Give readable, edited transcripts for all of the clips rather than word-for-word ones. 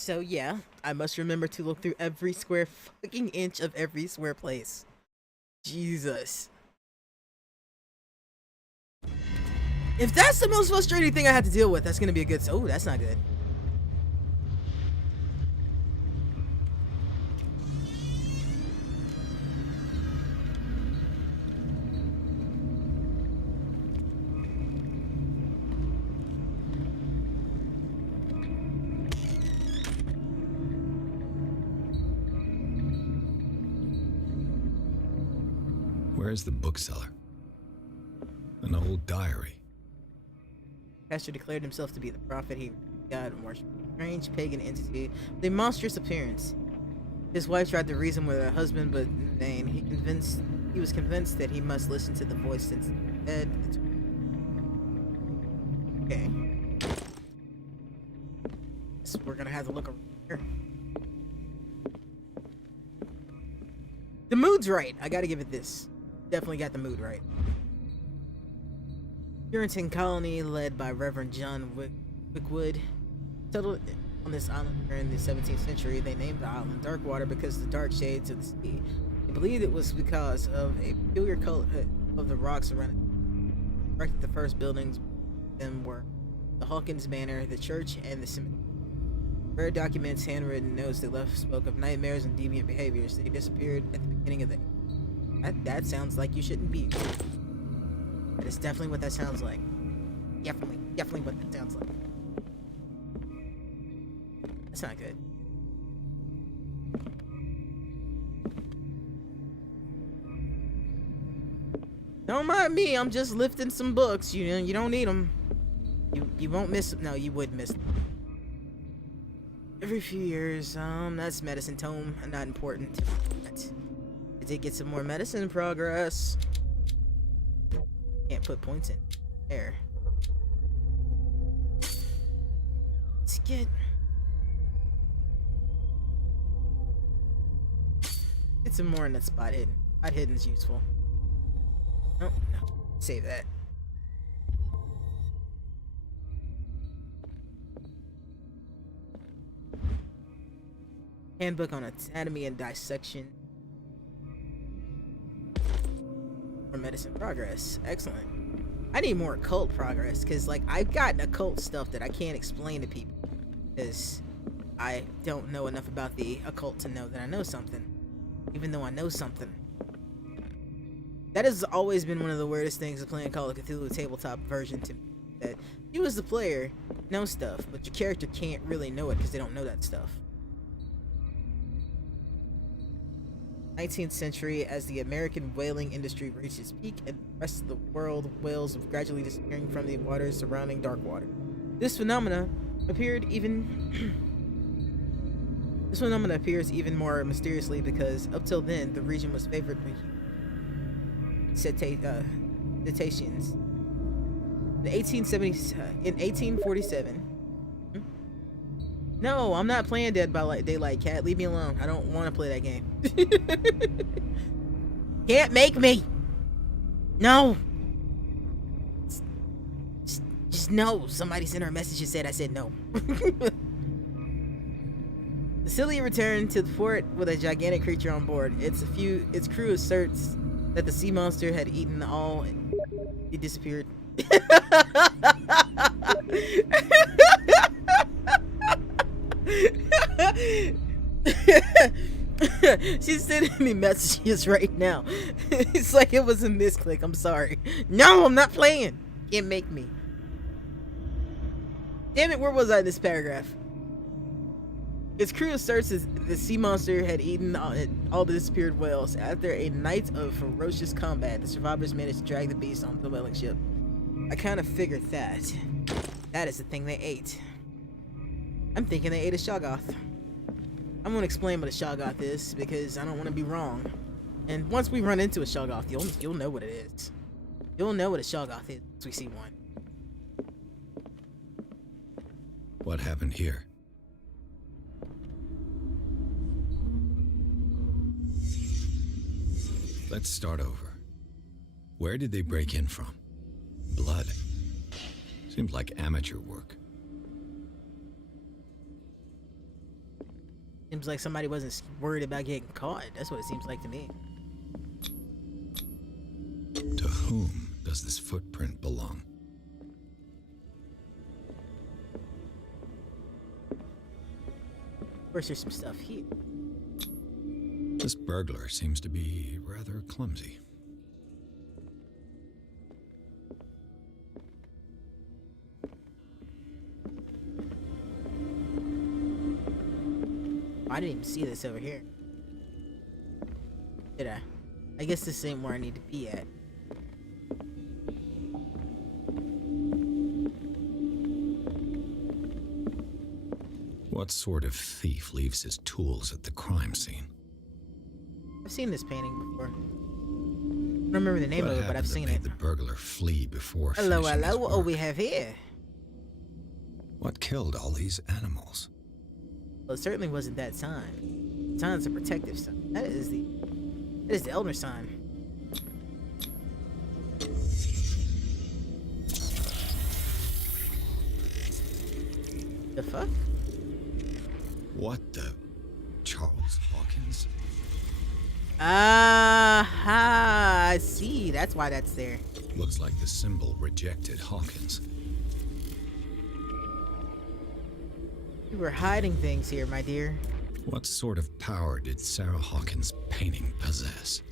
So yeah, I must remember to look through every square fucking inch of every square place. Jesus. If that's the most frustrating thing I have to deal with, that's gonna be a good. Oh, that's not good. Where is the bookseller? An old diary. Pastor declared himself to be the prophet he God and worshipped a strange pagan entity with a monstrous appearance. His wife tried to reason with her husband, but in vain. He was convinced that he must listen to the voice instead. Okay. So we're gonna have to look around here. The mood's right. I gotta give it this. Definitely got the mood right. Puritan colony led by Reverend John Wickwood settled on this island during the 17th century. They named the island Darkwater because of the dark shades of the sea. They believed it was because of a peculiar color of the rocks around it. Erected the first buildings then were the Hawkins Manor, the church, and the cemetery. Rare documents, handwritten notes they left spoke of nightmares and deviant behaviors. They disappeared at the beginning of the... That sounds like you shouldn't be. That is definitely what that sounds like. Definitely what that sounds like. That's not good. Don't mind me, I'm just lifting some books. You don't need them. You won't miss them. No, you would miss them. Every few years, that's medicine tome, not important. I did get some more medicine progress. Can't put points in there. Let's get some more in that spot hidden. Spot hidden is useful. Oh no, save that. Handbook on anatomy and dissection for medicine progress. Excellent. I need more occult progress because, like, I've gotten occult stuff that I can't explain to people because I don't know enough about the occult to know that I know something, even though I know something. That has always been one of the weirdest things of playing Call of Cthulhu tabletop version to me. That you as the player know stuff, but your character can't really know it because they don't know that stuff. 19th century, as the American whaling industry reached its peak and the rest of the world, whales were gradually disappearing from the waters surrounding Darkwater. This phenomena appears even more mysteriously because up till then the region was favored with cetaceans. In 1847. No, I'm not playing Dead by Daylight, cat. Leave me alone. I don't want to play that game. Can't make me. No. Just no. Somebody sent her a message and said I said no. The Cilia returned to the fort with a gigantic creature on board. Its crew asserts that the sea monster had eaten all. It disappeared. She's sending me messages right now. It's like it was a misclick. I'm sorry. No, I'm not playing. Can't make me. Damn it, where was I in this paragraph? Its crew asserts the sea monster had eaten all the disappeared whales. After a night of ferocious combat, the survivors managed to drag the beast onto the whaling ship. I kind of figured that. That is the thing they ate. I'm thinking they ate a Shoggoth. I'm gonna explain what a Shoggoth is because I don't want to be wrong. And once we run into a Shoggoth, you'll know what it is. You'll know what a Shoggoth is once we see one. What happened here? Let's start over. Where did they break in from? Blood. Seems like amateur work. Seems like somebody wasn't worried about getting caught. That's what it seems like to me. To whom does this footprint belong? Of course, there's some stuff here. This burglar seems to be rather clumsy. I didn't even see this over here. Did I? I guess this ain't where I need to be at. What sort of thief leaves his tools at the crime scene? I've seen this painting before. I don't remember the name What of it, but I've happened that seen made it. the burglar flee before Hello, finishing his hello. What do work? we have here? What killed all these animals? Well, it certainly wasn't that sign. The sign's a protective sign. That is the elder sign. The fuck? What the? Charles Hawkins? Ah, I see. That's why that's there. Looks like the symbol rejected Hawkins. You were hiding things here, my dear. What sort of power did Sarah Hawkins' painting possess?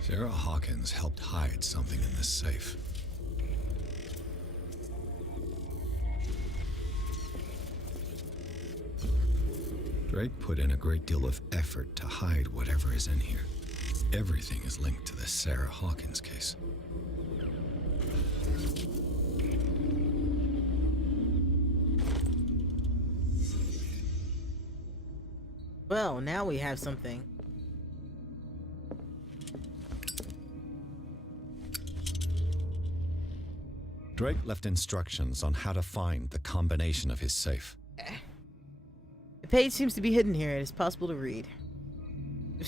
Sarah Hawkins helped hide something in this safe. Drake put in a great deal of effort to hide whatever is in here. Everything is linked to the Sarah Hawkins case. Well, now we have something. Drake left instructions on how to find the combination of his safe. The page seems to be hidden here. It is possible to read. If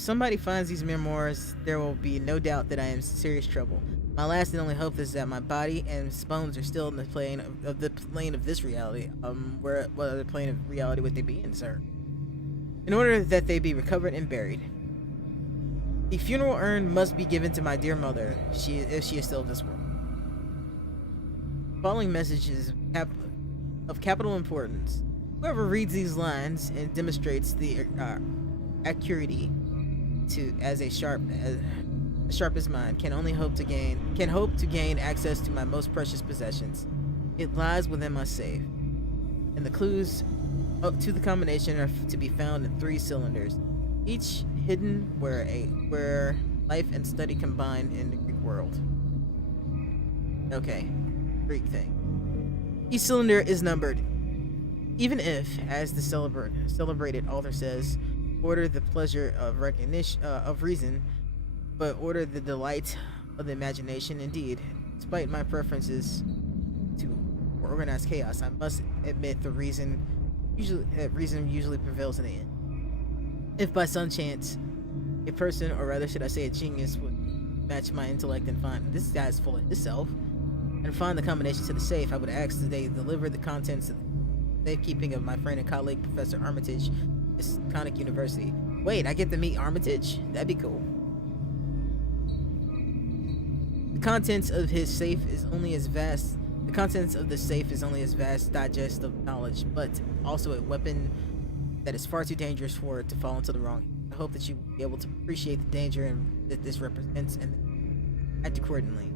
somebody finds these memoirs, there will be no doubt that I am in serious trouble. My last and only hope is that my body and bones are still in the plane of this reality. What other plane of reality would they be in, sir? In order that they be recovered and buried. The funeral urn must be given to my dear mother, if she is still in this world. The following message is of capital importance. Whoever reads these lines and demonstrates the accuracy as sharp as mine can hope to gain access to my most precious possessions. It lies within my safe, and the clues up to the combination are to be found in 3 cylinders, each hidden where life and study combine in the Greek world. Okay, Greek thing. Each cylinder is numbered. Even if, as the celebrated author says, order the pleasure of recognition of reason, but order the delight of the imagination. Indeed, despite my preferences to organized chaos, I must admit the reason usually prevails in the end. If by some chance a person, or rather should I say a genius, would match my intellect and find this guy's full of himself and find the combination to the safe, I would ask that they deliver the contents of the safekeeping of my friend and colleague Professor Armitage at Conic University. Wait, I get to meet Armitage? That'd be cool. The contents of the safe is only as vast digest of knowledge, but also a weapon that is far too dangerous for it to fall into the wrong. I hope that you will be able to appreciate the danger that this represents and act accordingly.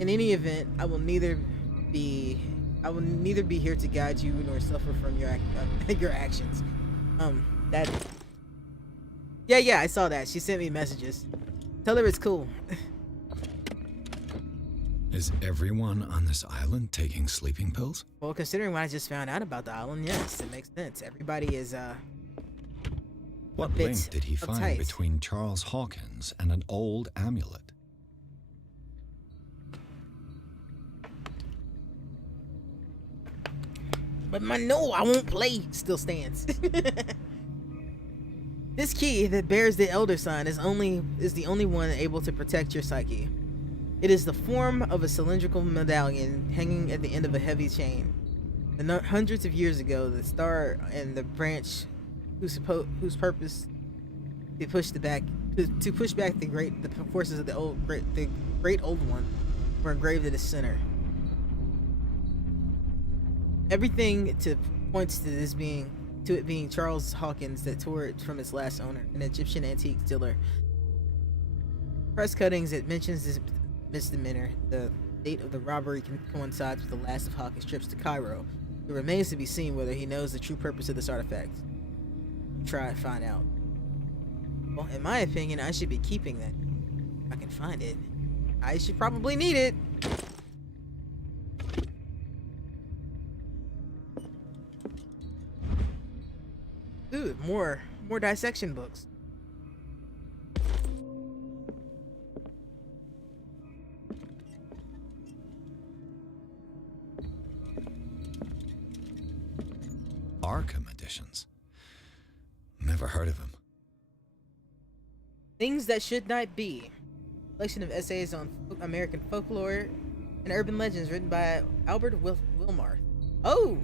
In any event, I will neither be here to guide you nor suffer from your actions. Yeah, I saw that. She sent me messages. Tell her it's cool. Is everyone on this island taking sleeping pills? Well, considering what I just found out about the island, yes, it makes sense. Everybody is What link did he find between Charles Hawkins and an old amulet? But my no, I won't play still stands. This key that bears the elder sign is the only one able to protect your psyche. It is the form of a cylindrical medallion hanging at the end of a heavy chain. Hundreds of years ago, the star and the branch, whose purpose to push back the forces of the great old one, were engraved at its center. Everything points to it being Charles Hawkins that tore it from its last owner, an Egyptian antique dealer. Press cuttings that mentions this misdemeanor. The date of the robbery coincides with the last of Hawkins' trips to Cairo. It remains to be seen whether he knows the true purpose of this artifact. Try to find out. Well, in my opinion, I should be keeping that. If I can find it. I should probably need it. Ooh, more dissection books. Arkham editions. Never heard of them. Things That Should Not Be. Collection of essays on American folklore and urban legends written by Albert Wilmarth. Oh!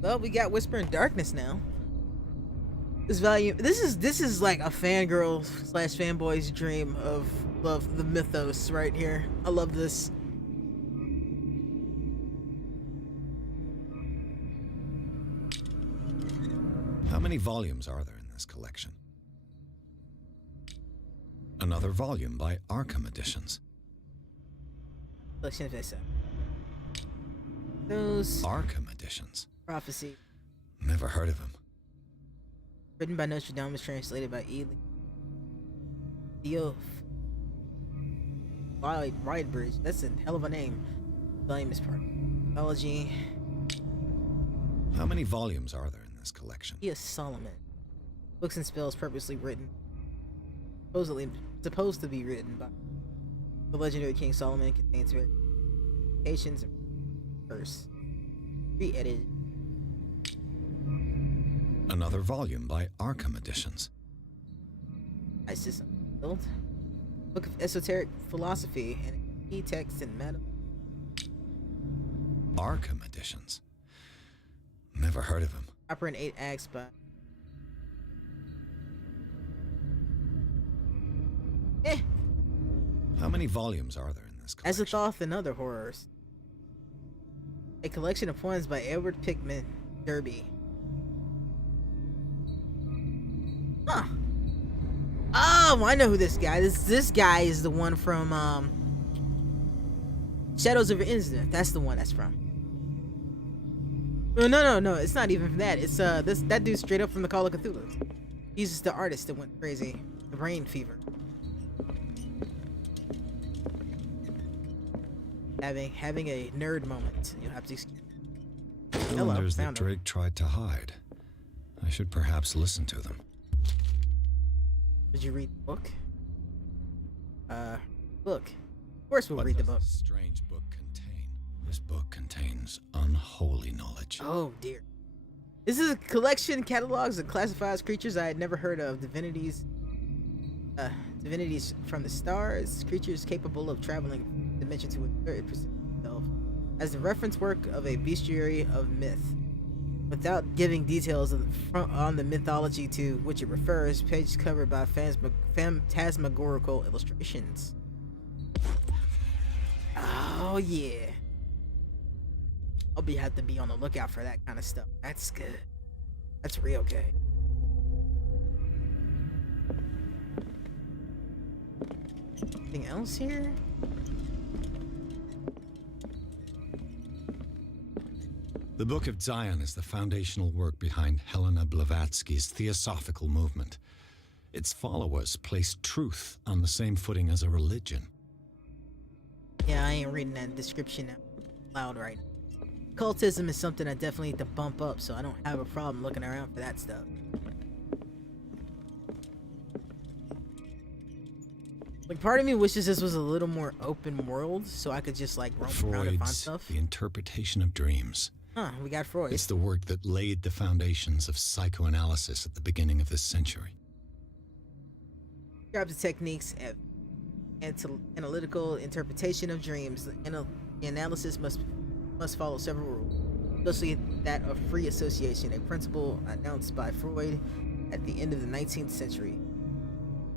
Well, we got Whisper in Darkness now. This is like a fangirl / fanboy's dream of the mythos right here. I love this. How many volumes are there in this collection? Another volume by Arkham Editions. Collection of essays. Those Arkham Editions. Prophecy. Never heard of them. Written by Nostradamus, translated by E. Theo Widebridge. That's a hell of a name. Volume is part. Mythology. How many volumes are there in this collection? Yes, Solomon. Books and spells purposely written. Supposed to be written by the legendary King Solomon. Contains variations and verse. Re-edited. Another volume by Arkham Editions. Isis Unveiled. Book of Esoteric Philosophy and key text in Madam. Arkham Editions. Never heard of them. Opera in 8 acts by How many volumes are there in this collection? Azathoth and Other Horrors. A collection of poems by Edward Pickman Derby. Huh. Oh, I know who this guy is. This guy is the one from Shadows over Innsmouth. That's the one that's from. No, it's not even from that. It's that dude straight up from the Call of Cthulhu. He's the artist that went crazy. The Brain Fever. Having a nerd moment. You'll have to excuse me. Cylinders that Drake tried to hide. I should perhaps listen to them. Did you read the book? Book. Of course we'll read the book. What does this strange book contain? This book contains unholy knowledge. Oh dear. This is a collection catalogs of classifies creatures I had never heard of. Divinities from the stars. Creatures capable of traveling from dimension to a third itself. As the reference work of a bestiary of myth. Without giving details on the mythology to which it refers, pages covered by phantasmagorical illustrations. Oh yeah. I'll have to be on the lookout for that kind of stuff. That's good. That's real good. Anything else here? The Book of Zion is the foundational work behind Helena Blavatsky's Theosophical movement. Its followers place truth on the same footing as a religion. Yeah, I ain't reading that description out loud right now. Cultism is something I definitely need to bump up, so I don't have a problem looking around for that stuff. Like, part of me wishes this was a little more open world, so I could just like roam around and find stuff. The interpretation of dreams. Huh, we got Freud. It's the work that laid the foundations of psychoanalysis at the beginning of this century. Grab the techniques analytical interpretation of dreams. The analysis must follow several rules, especially that of free association, a principle announced by Freud at the end of the 19th century.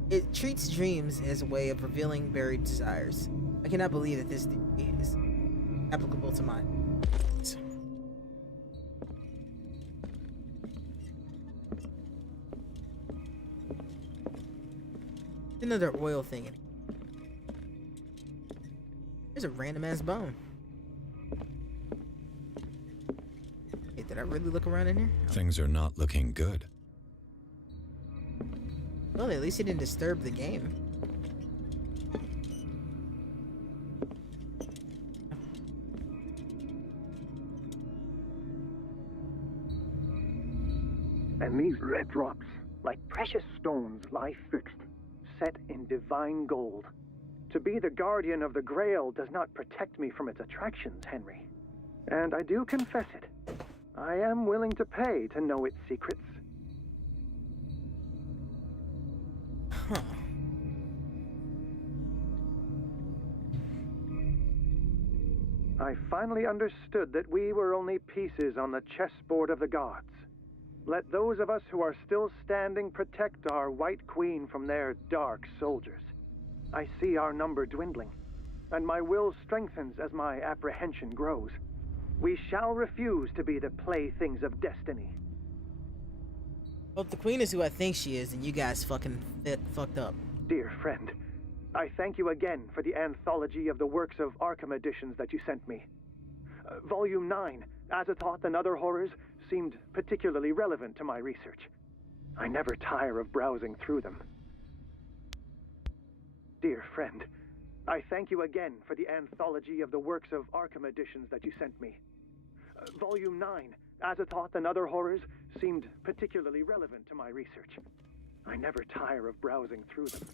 It treats dreams as a way of revealing buried desires. I cannot believe that this theory is applicable to mine. Another oil thing. There's a random ass bone. Hey, did I really look around in here? Things are not looking good. Well, at least he didn't disturb the game. And these red drops, like precious stones, lie fixed, set in divine gold. To be the guardian of the Grail does not protect me from its attractions, Henry. And I do confess it. I am willing to pay to know its secrets. Huh. I finally understood that we were only pieces on the chessboard of the gods. Let those of us who are still standing protect our White Queen from their dark soldiers. I see our number dwindling, and my will strengthens as my apprehension grows. We shall refuse to be the playthings of destiny. Well, if the queen is who I think she is, then you guys fucking fucked up. Dear friend, I thank you again for the anthology of the works of Arkham editions that you sent me. Volume 9, Azathoth and Other Horrors, seemed particularly relevant to my research. I never tire of browsing through them. Dear friend, I thank you again for the anthology of the works of Arkham editions that you sent me. Volume 9, Azathoth and Other Horrors, seemed particularly relevant to my research. I never tire of browsing through them.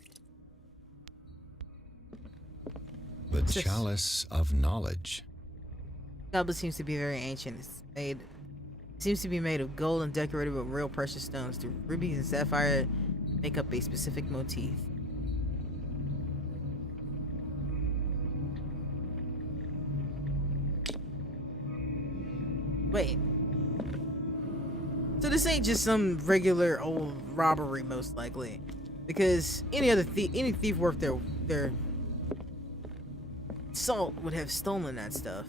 The Chalice of Knowledge. Goblet seems to be very ancient. Seems to be made of gold and decorated with real precious stones. The rubies and sapphire make up a specific motif. Wait. So this ain't just some regular old robbery, most likely, because any thief worth their salt would have stolen that stuff.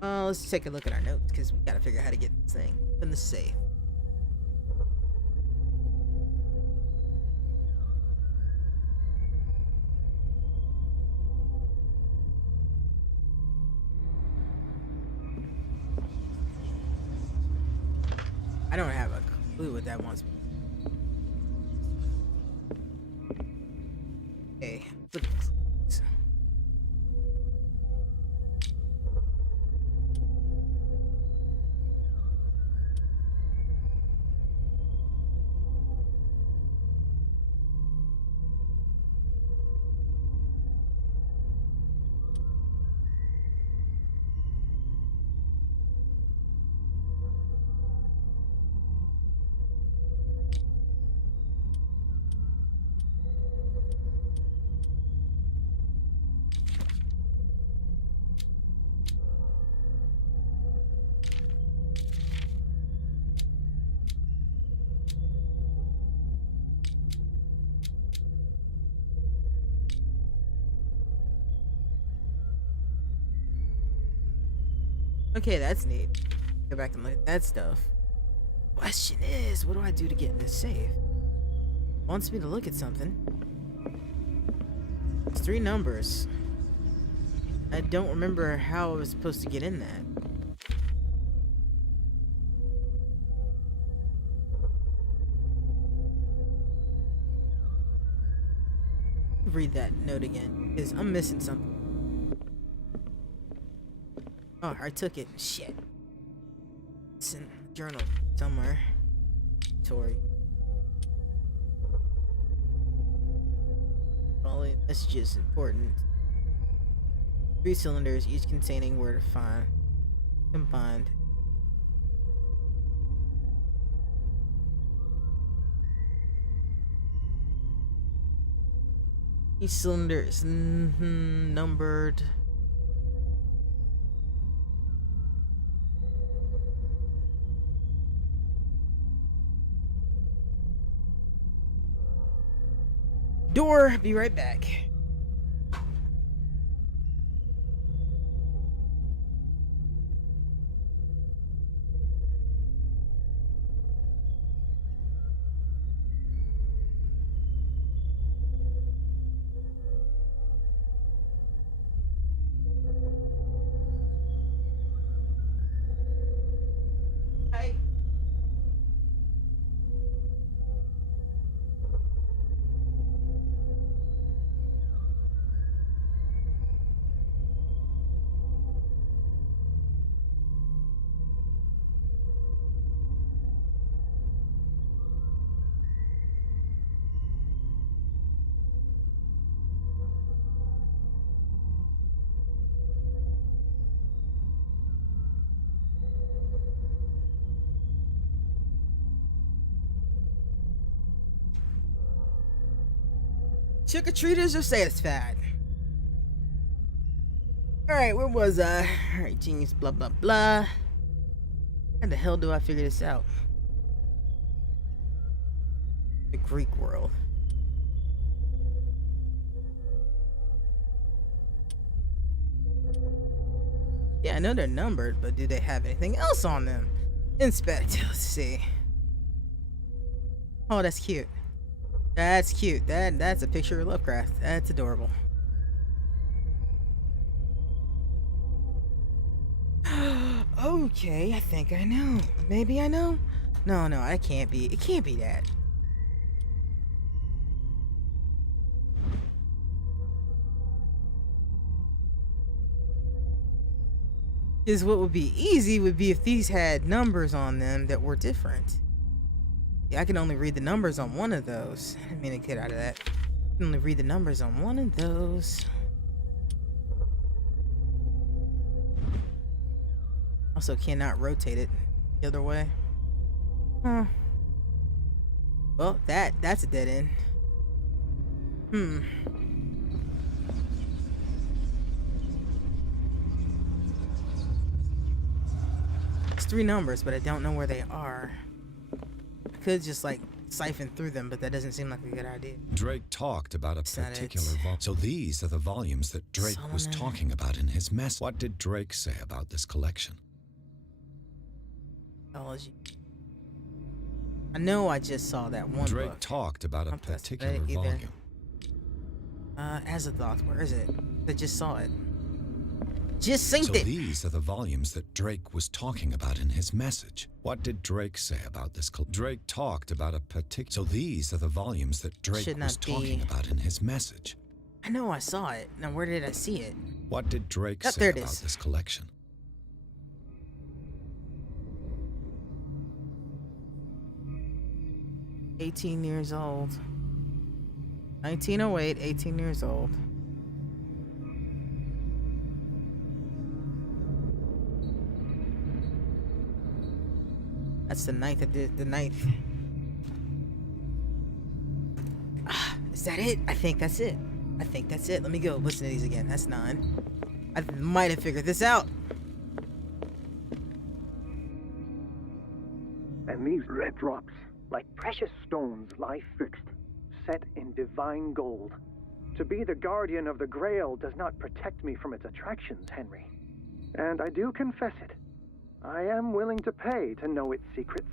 Let's take a look at our notes, because we gotta figure out how to get this thing in the safe. I don't have a clue what that wants. Okay, look at this. Okay, that's neat. Go back and look at that stuff. Question is, what do I do to get in this safe? Wants me to look at something. It's 3 numbers. I don't remember how I was supposed to get in that. Read that note again, because I'm missing something. Oh, I took it. Shit. It's in the journal somewhere. Tori. All messages important. 3 cylinders, each containing where to find. Combined. Each cylinder is numbered. Door, be right back. Hi. Trick-or-treaters are satisfied. Alright, where was I? Alright, genius, blah, blah, blah. How the hell do I figure this out? The Greek world. Yeah, I know they're numbered, but do they have anything else on them? Inspect. Let's see. Oh, that's cute. That's cute. That's a picture of Lovecraft. That's adorable. Okay, I think I know. Maybe I know? No, I can't be. It can't be that. Because what would be easy would be if these had numbers on them that were different. Yeah, I can only read the numbers on one of those. I didn't mean to get out of that. I can only read the numbers on one of those. Also cannot rotate it the other way. Huh. Well, that's a dead end. It's 3 numbers, but I don't know where they are. I could just like siphon through them, but that doesn't seem like a good idea. Drake talked about a particular volume. So these are the volumes that Drake was Solomon. talking about in his mess. What did Drake say about this collection? Theology. I know I just saw that one Drake book. talked about a Not that's particular pathetic either. volume. Azathoth, where is it? I just saw it. Just synced So it. these are the volumes that Drake was talking about in his message. What did Drake say about this? Drake talked about a particular. So these are the volumes that Drake Should was not be. talking about in his message. I know I saw it. Now where did I see it? What did Drake Oh, say there it about is. this collection? "18 years old. 1908, 18 years old. That's the ninth of the ninth. Is that it? I think that's it. I think that's it. Let me go listen to these again. That's 9. I might have figured this out. And these red drops, like precious stones, lie fixed, set in divine gold. To be the guardian of the Grail does not protect me from its attractions, Henry. And I do confess it. I am willing to pay to know its secrets.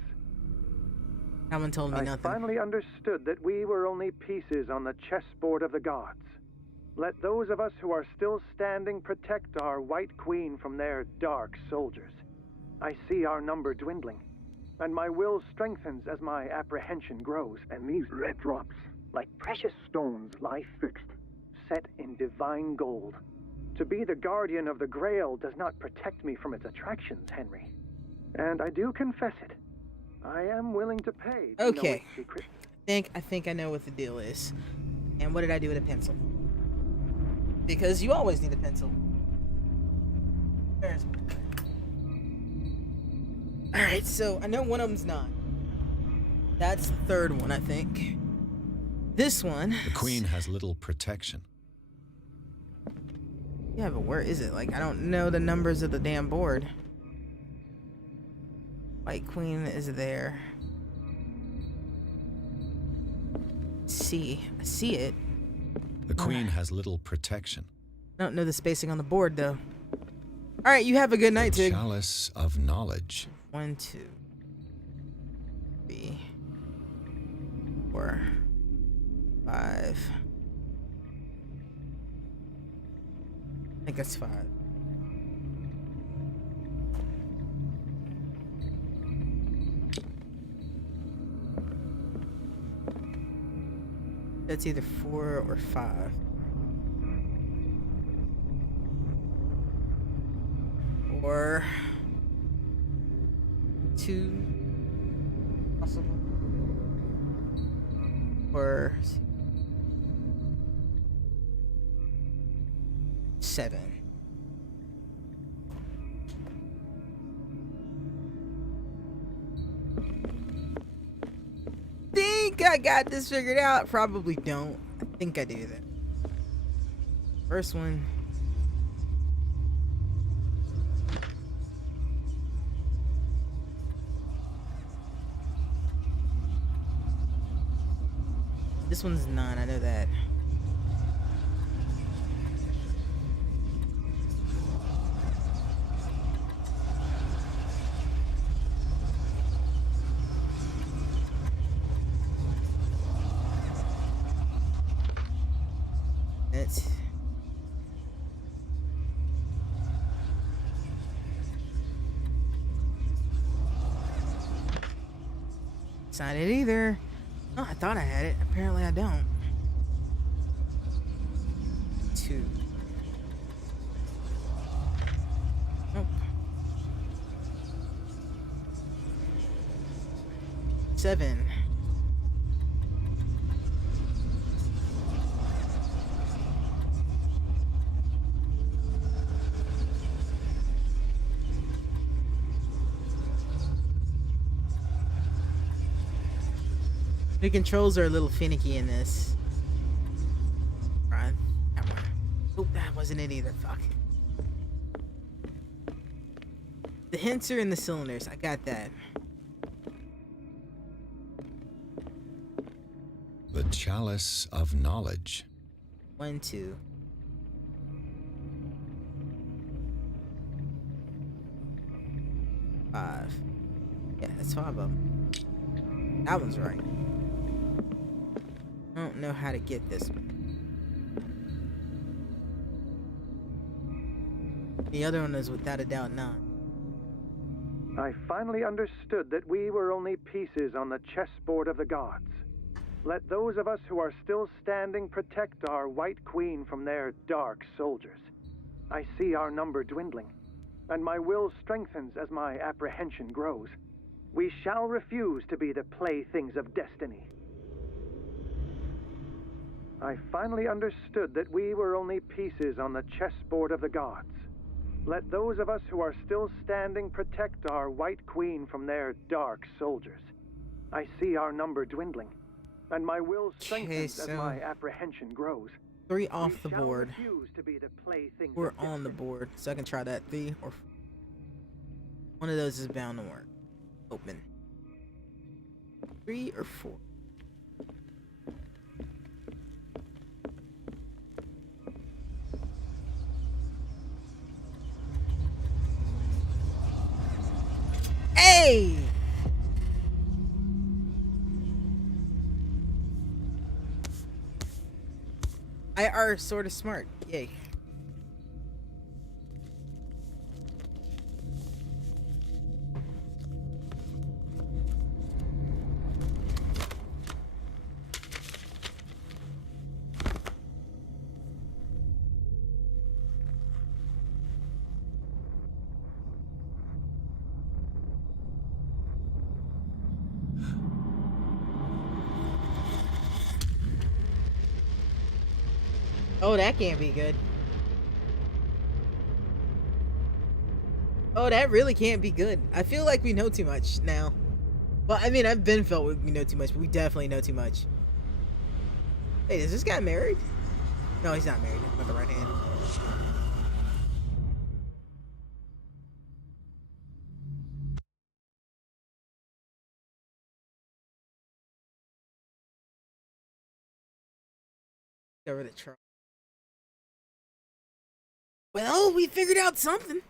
Someone told me I nothing. finally understood that we were only pieces on the chessboard of the gods. Let those of us who are still standing protect our White Queen from their dark soldiers. I see our number dwindling, and my will strengthens as my apprehension grows. And these red drops, like precious stones, lie fixed, set in divine gold. To be the guardian of the Grail does not protect me from its attractions, Henry. And I do confess it. I am willing to pay to know Okay. its secrets. I think I know what the deal is. And what did I do with a pencil? Because you always need a pencil. There's Alright, so I know one of them's not. That's the third one, I think. This one. The queen has little protection. Yeah, but where is it? Like, I don't know the numbers of the damn board. White queen is there. I see it. The queen has little protection. I don't know the spacing on the board, though. All right, you have a good night, The Tig. chalice of knowledge. 1, 2, 3, 4, 5. I think that's 5. That's either 4 or 5. Or 2 possible. Or 7. Think I got this figured out? Probably don't. I think I do that. First one. This one's 9, I know that. It's not it either. Oh, I thought I had it. Apparently I don't. 2. Nope. 7. The controls are a little finicky in this. Right. Oh, that wasn't it either. Fuck. The hints are in the cylinders. I got that. The chalice of knowledge. 1, 2. Five. Yeah, that's 5 of them. That one's right. I don't know how to get this one. The other one is without a doubt 9. I finally understood that we were only pieces on the chessboard of the gods. Let those of us who are still standing protect our White Queen from their dark soldiers. I see our number dwindling, and my will strengthens as my apprehension grows. We shall refuse to be the playthings of destiny. I finally understood that we were only pieces on the chessboard of the gods. Let those of us who are still standing protect our White Queen from their dark soldiers. I see our number dwindling, and my will strengthens as my apprehension grows. 3 off the board. Refuse to be the playthings We're of on the destiny. board, so I can try that 3 or 4. One of those is bound to work. Open. 3 or 4. Hey! I are sort of smart. Yay. Oh, that can't be good. Oh, that really can't be good. I feel like we know too much now. Well, I mean, I've been felt we know too much, but we definitely know too much. Hey, is this guy married? No, he's not married. That's not the right hand. Cover the truck. Well, we figured out something.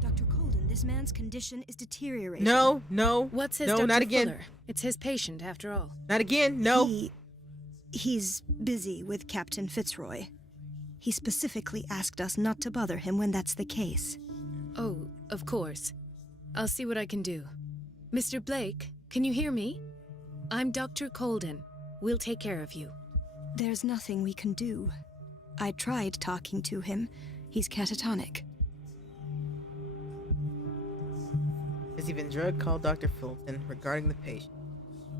Dr. Colden, this man's condition is deteriorating. No. What's his no, Dr. not again. Fuller? It's his patient, after all. Not again. No. He's busy with Captain Fitzroy. He specifically asked us not to bother him when that's the case. Oh, of course. I'll see what I can do. Mr. Blake, can you hear me? I'm Dr. Colden. We'll take care of you. There's nothing we can do. I tried talking to him. He's catatonic. Has he been drugged? Called Dr. Fulton regarding the patient.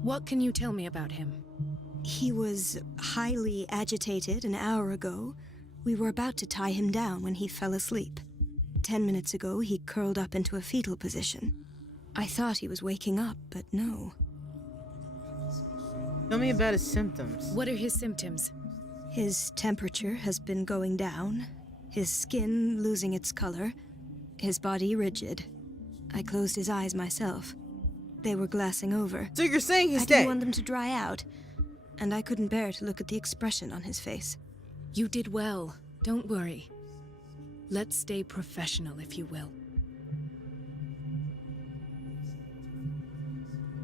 What can you tell me about him? He was highly agitated an hour ago. We were about to tie him down when he fell asleep. 10 minutes ago, he curled up into a fetal position. I thought he was waking up, but no. Tell me about his symptoms. What are his symptoms? His temperature has been going down, his skin losing its color, his body rigid. I closed his eyes myself. They were glassing over. So you're saying he's I dead? didn't want them to dry out, and I couldn't bear to look at the expression on his face. You did well. Don't worry. Let's stay professional, if you will.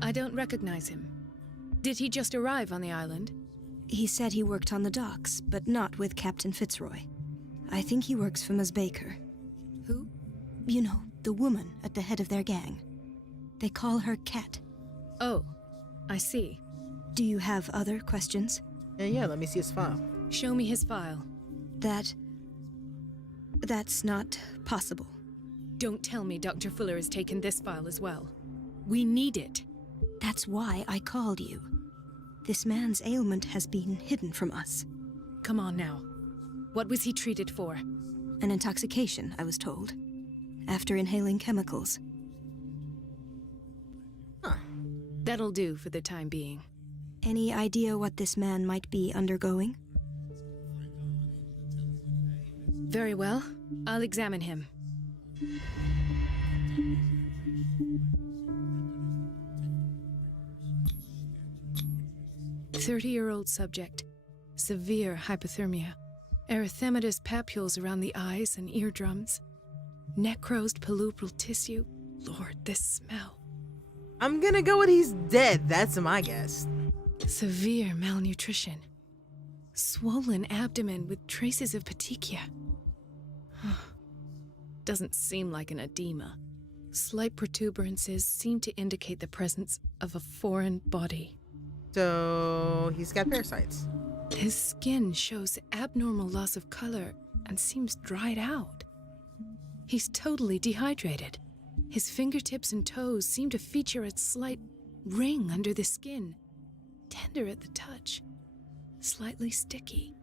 I don't recognize him. Did he just arrive on the island? He said he worked on the docks, but not with Captain Fitzroy. I think he works for Ms. Baker. Who? You know, the woman at the head of their gang. They call her Cat. Oh, I see. Do you have other questions? Yeah, let me see his file. Show me his file. That's not possible. Don't tell me Dr. Fuller has taken this file as well. We need it. That's why I called you. This man's ailment has been hidden from us. Come on now. What was he treated for? An intoxication, I was told. After inhaling chemicals. That'll do for the time being. Any idea what this man might be undergoing? Very well. I'll examine him. "30-year-old subject. Severe hypothermia. Erythematous papules around the eyes and eardrums. Necrosed palpebral tissue. Lord, this smell. I'm gonna go with he's dead. That's my guess. Severe malnutrition. Swollen abdomen with traces of petechia. Doesn't seem like an edema. Slight protuberances seem to indicate the presence of a foreign body. So he's got parasites. His skin shows abnormal loss of color and seems dried out. He's totally dehydrated. His fingertips and toes seem to feature a slight ring under the skin. Tender at the touch. Slightly sticky.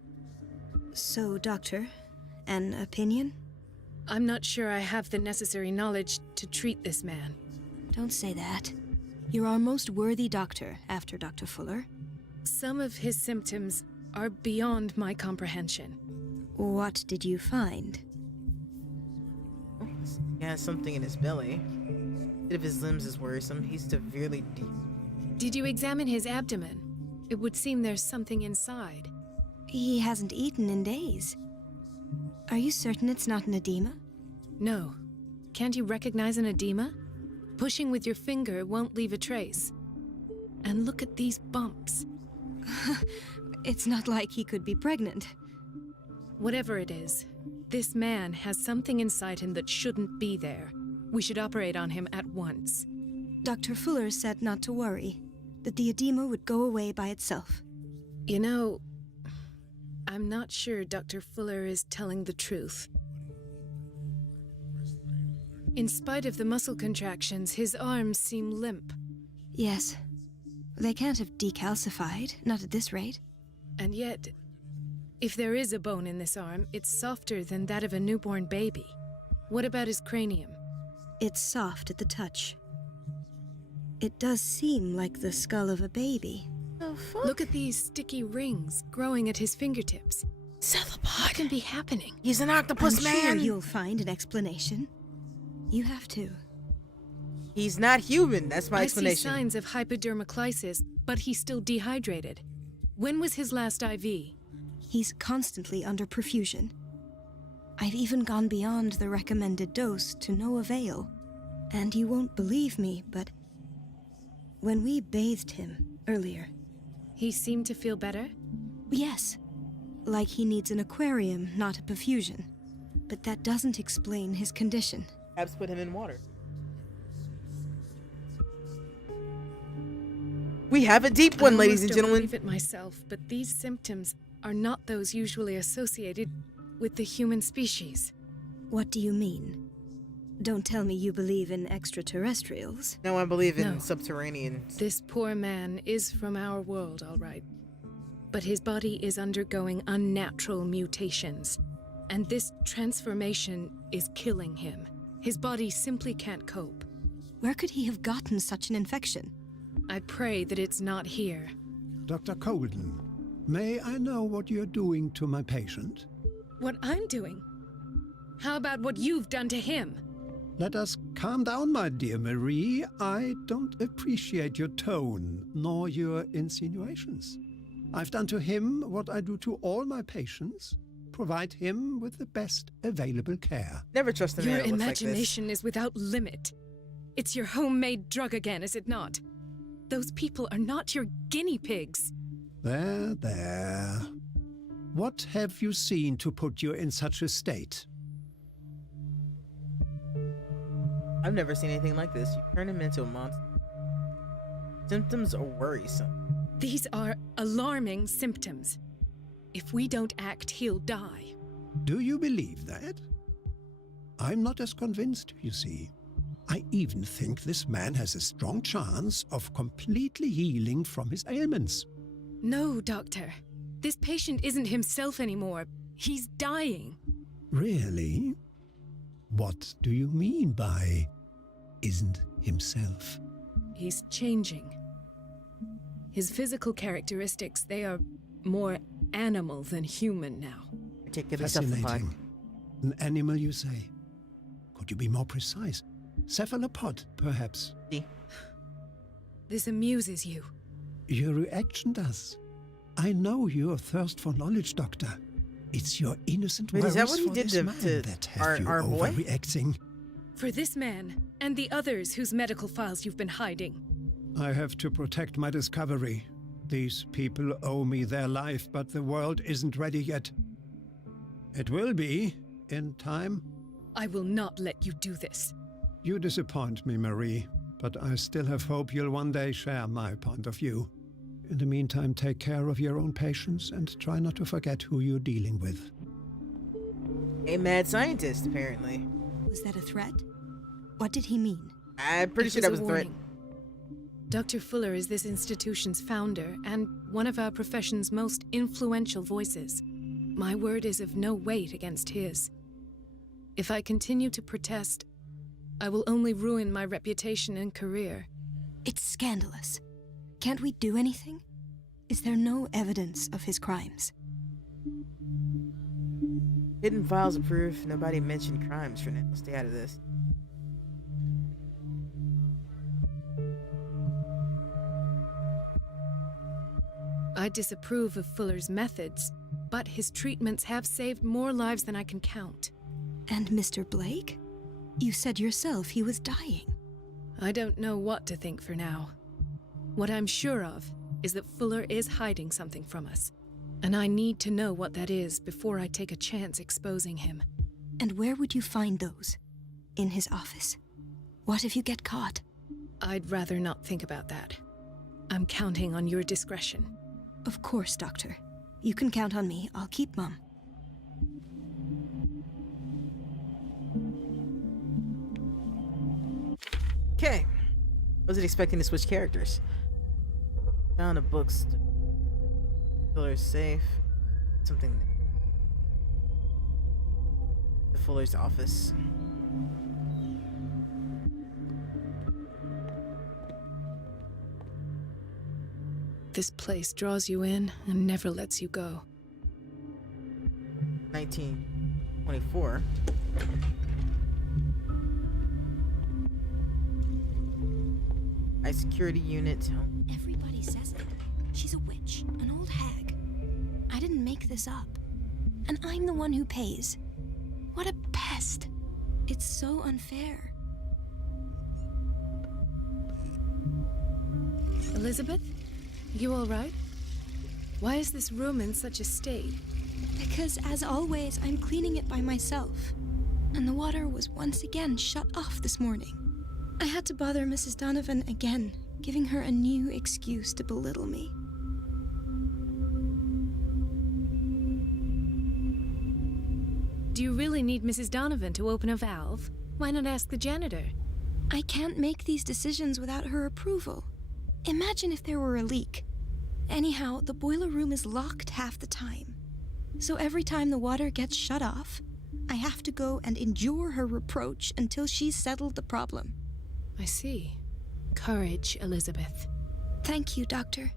So, Doctor, an opinion? I'm not sure I have the necessary knowledge to treat this man. Don't say that. You're our most worthy doctor after Dr. Fuller. Some of his symptoms are beyond my comprehension. What did you find? He has something in his belly. Bit of his limbs is worrisome. He's severely Did you examine his abdomen? It would seem there's something inside. He hasn't eaten in days. Are you certain it's not an edema? No. Can't you recognize an edema? Pushing with your finger won't leave a trace. And look at these bumps. It's not like he could be pregnant. Whatever it is, This man has something inside him that shouldn't be there. We should operate on him at once. Dr. Fuller said not to worry, that the edema would go away by itself. You know, I'm not sure Dr. Fuller is telling the truth. In spite of the muscle contractions, his arms seem limp. Yes. They can't have decalcified, not at this rate. And yet, if there is a bone in this arm, it's softer than that of a newborn baby. What about his cranium? It's soft at the touch. It does seem like the skull of a baby. The fuck? Look at these sticky rings growing at his fingertips. Cephalopod. What can be happening? He's an octopus I'm man. sure you'll find an explanation. You have to. He's not human. That's my I explanation. see signs of hypodermoclysis, but he's still dehydrated. When was his last IV? He's constantly under perfusion. I've even gone beyond the recommended dose to no avail. And you won't believe me, but when we bathed him earlier... He seemed to feel better? Yes. Like he needs an aquarium, not a perfusion. But that doesn't explain his condition. Perhaps put him in water. We have a deep one, ladies and I gentlemen. almost don't believe it myself, but these symptoms are not those usually associated with the human species. What do you mean? Don't tell me you believe in extraterrestrials. No, I believe in No. subterranean. This poor man is from our world, all right. But his body is undergoing unnatural mutations. And this transformation is killing him. His body simply can't cope. Where could he have gotten such an infection? I pray that it's not here. Dr. Colden, may I know what you're doing to my patient? What I'm doing? How about what you've done to him? Let us calm down, my dear Marie. I don't appreciate your tone, nor your insinuations. I've done to him what I do to all my patients. Provide him with the best available care. Never trust a man Your that looks like imagination is without limit. It's your homemade drug again, is it not? Those people are not your guinea pigs. There, there. What have you seen to put you in such a state? this. I've never seen anything like this. You turn him into a monster. Symptoms are worrisome. These are alarming symptoms. If we don't act, he'll die. Do you believe that? I'm not as convinced, you see. I even think this man has a strong chance of completely healing from his ailments. No, Doctor. This patient isn't himself anymore. He's dying. Really? What do you mean by isn't himself? He's changing. His physical characteristics, they are more animal than human now. Particularly cephalopod. Fascinating. An animal, you say? Could you be more precise? Cephalopod, perhaps? See? This amuses you. Your reaction does. I know your thirst for knowledge, Doctor. It's your innocent Wait, is worries that what he for did this to- man to that have you our boy? overreacting. For this man, and the others whose medical files you've been hiding. I have to protect my discovery. These people owe me their life, but the world isn't ready yet. It will be, in time. I will not let you do this. You disappoint me, Marie, but I still have hope you'll one day share my point of view. In the meantime, take care of your own patients and try not to forget who you're dealing with. A mad scientist, apparently. Was that a threat? What did he mean? I'm pretty It sure that was a threat. warning. Dr. Fuller is this institution's founder and one of our profession's most influential voices. My word is of no weight against his. If I continue to protest, I will only ruin my reputation and career. It's scandalous. Can't we do anything? Is there no evidence of his crimes? Hidden files of proof. Nobody mentioned crimes for now. Stay out of this. I disapprove of Fuller's methods, but his treatments have saved more lives than I can count. And Mr. Blake? You said yourself he was dying. I don't know what to think for now. What I'm sure of is that Fuller is hiding something from us, and I need to know what that is before I take a chance exposing him. And where would you find those? In his office. What if you get caught? I'd rather not think about that. I'm counting on your discretion. Of course, Doctor. You can count on me. I'll keep Mum. Okay. Wasn't expecting to switch characters. Found a book's Fuller's safe. Something. The Fuller's office. This place draws you in and never lets you go. 1924. High security unit. Everybody says it. She's a witch, an old hag. I didn't make this up. And I'm the one who pays. What a pest. It's so unfair. Elizabeth? You all right? Why is this room in such a state? Because, as always, I'm cleaning it by myself. And the water was once again shut off this morning. I had to bother Mrs. Donovan again, giving her a new excuse to belittle me. Do you really need Mrs. Donovan to open a valve? Why not ask the janitor? I can't make these decisions without her approval. Imagine if there were a leak. Anyhow, the boiler room is locked half the time. So every time the water gets shut off, I have to go and endure her reproach until she's settled the problem. I see. Courage, Elizabeth. Thank you, Doctor.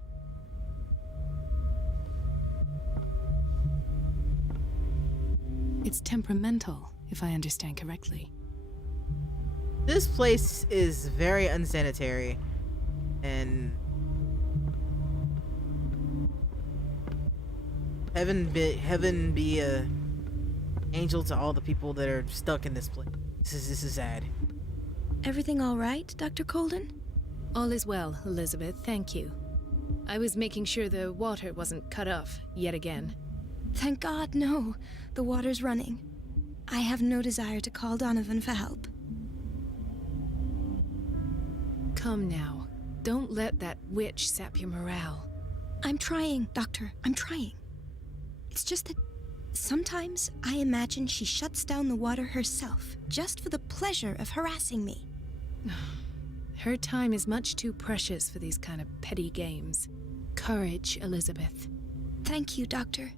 It's temperamental, if I understand correctly. This place is very unsanitary. And heaven be a angel to all the people that are stuck in this place. This is sad. Everything all right, Dr. Colden? All is well, Elizabeth, thank you. I was making sure the water wasn't cut off yet again. Thank God, no. The water's running. I have no desire to call Donovan for help. Come now. Don't let that witch sap your morale. I'm trying, Doctor. I'm trying. It's just that sometimes I imagine she shuts down the water herself, just for the pleasure of harassing me. Her time is much too precious for these kind of petty games. Courage, Elizabeth. Thank you, Doctor.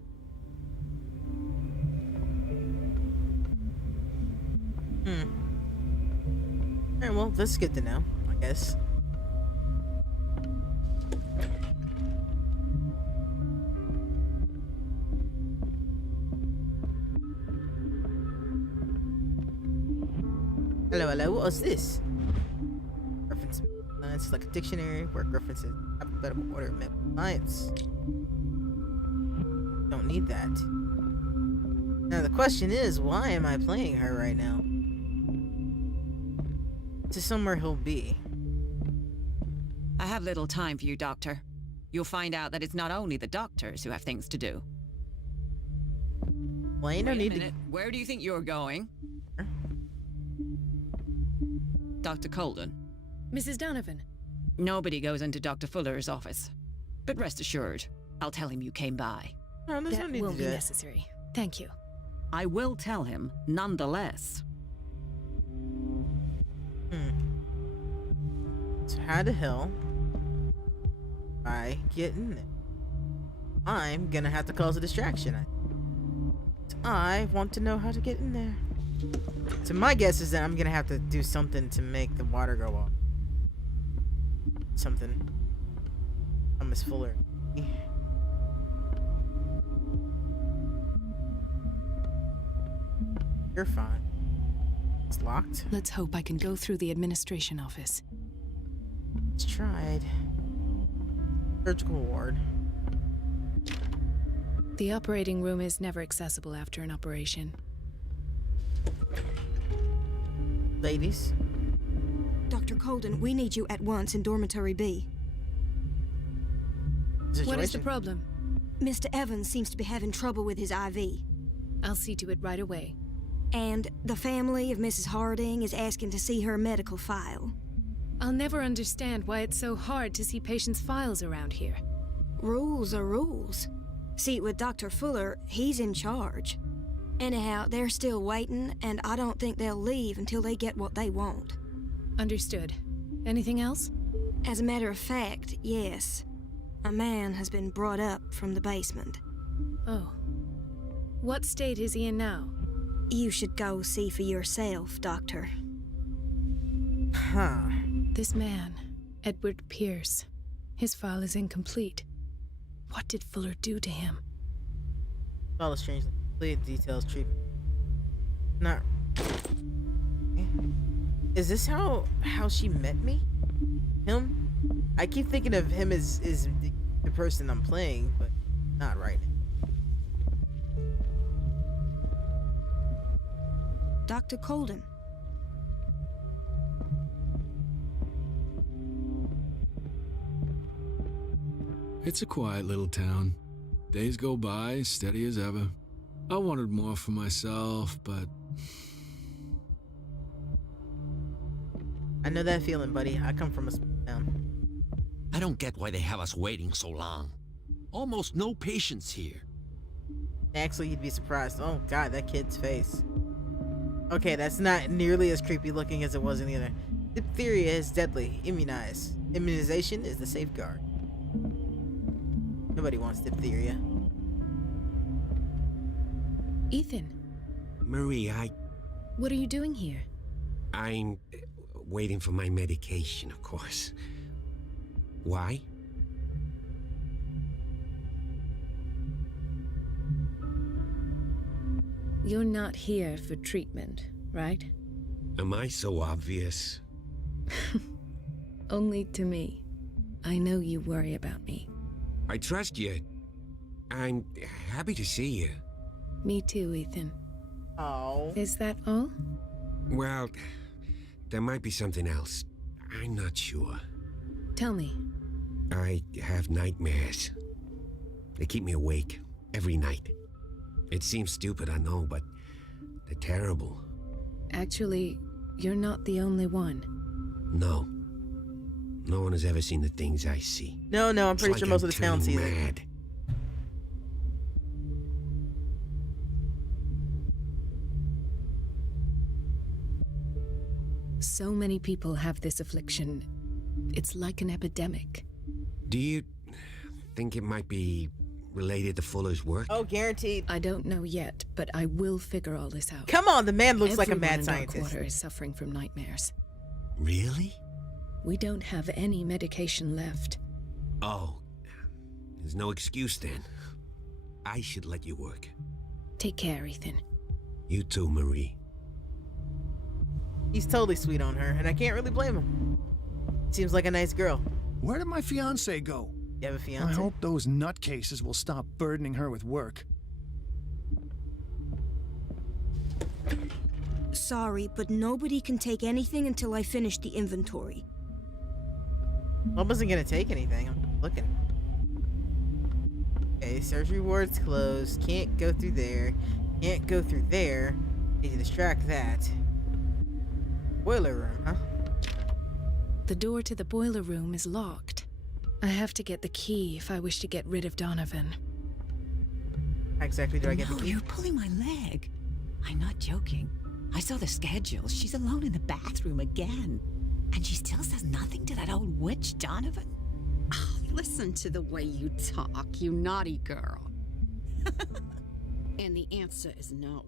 Alright, well, that's good to know, I guess. Hello, what's this? Reference science like a dictionary, work references, alphabetical order, map science. Don't need that. Now the question is, why am I playing her right now? To somewhere he'll be. I have little time for you, Doctor. You'll find out that it's not only the doctors who have things to do. Well, ain't no Wait a need minute. Where do you think you're going? Dr. Colden. Mrs. Donovan. Nobody goes into Dr. Fuller's office. But rest assured, I'll tell him you came by. No, there's no That need won't to be do that. necessary. Thank you. I will tell him nonetheless. So how the hell I get in there? I'm gonna have to cause a distraction. I want to know how to get in there. So my guess is that I'm gonna have to do something to make the water go off. Something. I'm Miss Fuller. You're fine. It's locked. Let's hope I can go through the administration office. It's tried. Surgical ward. The operating room is never accessible after an operation. Ladies. Dr. Colden, we need you at once in Dormitory B. What is the problem? Mr. Evans seems to be having trouble with his IV. I'll see to it right away. And the family of Mrs. Harding is asking to see her medical file. I'll never understand why it's so hard to see patients' files around here. Rules are rules. See, with Dr. Fuller, he's in charge. Anyhow, they're still waiting, and I don't think they'll leave until they get what they want. Understood. Anything else? As a matter of fact, yes. A man has been brought up from the basement. Oh. What state is he in now? You should go see for yourself, Doctor. Huh. This man, Edward Pierce. His file is incomplete. What did Fuller do to him? All the strange details treatment. Not. Is this how she met me? Him? I keep thinking of him as the person I'm playing, but not right now. Dr. Colden. It's a quiet little town. Days go by, steady as ever. I wanted more for myself, but... I know that feeling, buddy. I come from a small town. I don't get why they have us waiting so long. Almost no patients here. Actually, you'd be surprised. Oh god, that kid's face. Okay, that's not nearly as creepy looking as it was in the other. Diphtheria is deadly. Immunize. Immunization is the safeguard. Nobody wants diphtheria. Ethan, Marie, what are you doing here? I'm waiting for my medication, of course. Why? You're not here for treatment, right? Am I so obvious? Only to me. I know you worry about me. I trust you. I'm happy to see you. Me too, Ethan. Oh. Is that all? Well, there might be something else. I'm not sure. Tell me. I have nightmares. They keep me awake every night. It seems stupid, I know, but they're terrible. Actually, you're not the only one. No. No one has ever seen the things I see. No, I'm pretty It's sure like most I'm of the town turning sees it. mad. So many people have this affliction. It's like an epidemic. Do you think it might be related to Fuller's work? Oh, guaranteed. I don't know yet, but I will figure all this out. Come on, the man looks like a Everyone mad in our scientist. quarter is suffering from nightmares. Really? We don't have any medication left. Oh. There's no excuse then. I should let you work. Take care, Ethan. You too, Marie. He's totally sweet on her, and I can't really blame him. Seems like a nice girl. Where did my fiancé go? You have a I fiance? hope those nutcases will stop burdening her with work. Sorry, but nobody can take anything until I finish the inventory. I wasn't gonna take anything. I'm looking. Okay, surgery ward's closed. Can't go through there. Can't go through there. Need to distract that. Boiler room, huh? The door to the boiler room is locked. I have to get the key if I wish to get rid of Donovan. How exactly do I get No, the key? you're pulling my leg. I'm not joking. I saw the schedule. She's alone in the bathroom again. And she still says nothing to that old witch, Donovan. Oh, listen to the way you talk, you naughty girl. And the answer is no.